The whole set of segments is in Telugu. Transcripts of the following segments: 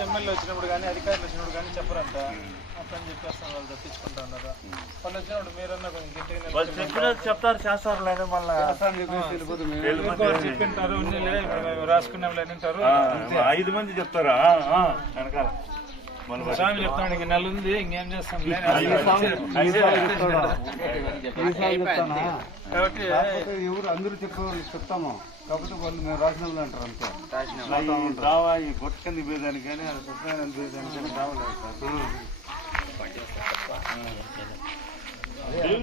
ఎమ్మెల్యే వచ్చినప్పుడు కానీ అధికారులు వచ్చినప్పుడు కానీ చెప్పరంట. అట్లా అని చెప్పేస్తాను వాళ్ళు తప్పించుకుంటా ఉన్నారు వాళ్ళు వచ్చినప్పుడు మీరన్నా కొంచెం గట్టిగా వాళ్ళు చెప్పినట్టు చెప్తారు చేస్తారు లేదా మళ్ళా చెప్పింటారు రాసుకున్నాం ఆ, ఐదు మంది చెప్తారా? వెనకాల. స్వామి చెప్తాడు ఇంక నెల ఉంది ఇంకేం చేస్తాం. కాబట్టి ఎవరు అందరూ చెప్పేవాళ్ళు చెప్తాము. కాకపోతే వాళ్ళు మేము రాసిన వాళ్ళు అంటారు అంతే ఈ రావా ఈ గొట్ట కింద పోయేదానికి కానీ సత్యనారాయణ పోయేదానికి కానీ రావలేదు. ఏం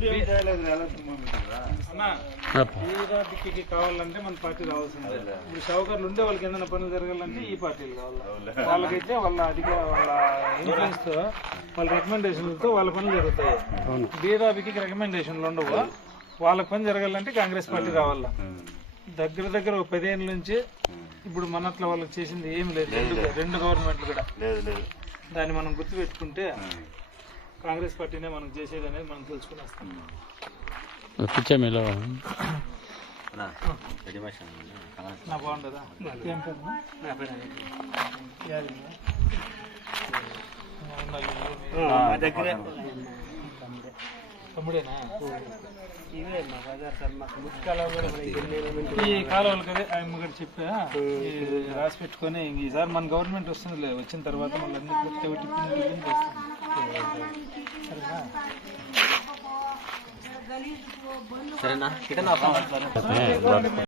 రాజకీయకి కావాలంటే మన పార్టీ రావాల్సిందే ఇప్పుడు షౌకర్లు ఉండే వాళ్ళకి ఏదైనా పనులు జరగాలంటే ఈ పార్టీలు కావాలి. వాళ్ళకైతే వాళ్ళ అధిక వాళ్ళ ఇన్ఫ్లుయెన్స్తో వాళ్ళ రికమెండేషన్లతో వాళ్ళ పనులు జరుగుతాయి. బీరాబికి రికమెండేషన్లు ఉండవు. వాళ్ళ పని జరగాలంటే కాంగ్రెస్ పార్టీ రావాలా దగ్గర దగ్గర ఒక పదిహేను నుంచి ఇప్పుడు మనట్లో వాళ్ళకి చేసింది ఏమి లేదు. రెండు గవర్నమెంట్లు కూడా. లేదు లేదు. దాన్ని మనం గుర్తుపెట్టుకుంటే కాంగ్రెస్ పార్టీనే మనం చేసేది అనేది మనం తెలుసుకుని వస్తాం. కూర్చోమేలో నా బాగుంటుందా ఏం దగ్గరే. ఈ కాలువలు కదా ఆయన కూడా చెప్పా ఈ రాసి పెట్టుకొని ఇంక ఈసారి మన గవర్నమెంట్ వస్తుందిలే వచ్చిన తర్వాత మళ్ళీ అన్ని పూర్తి ఒకటి పిండి పిండి చేస్తాం సరేనా? సరేనా?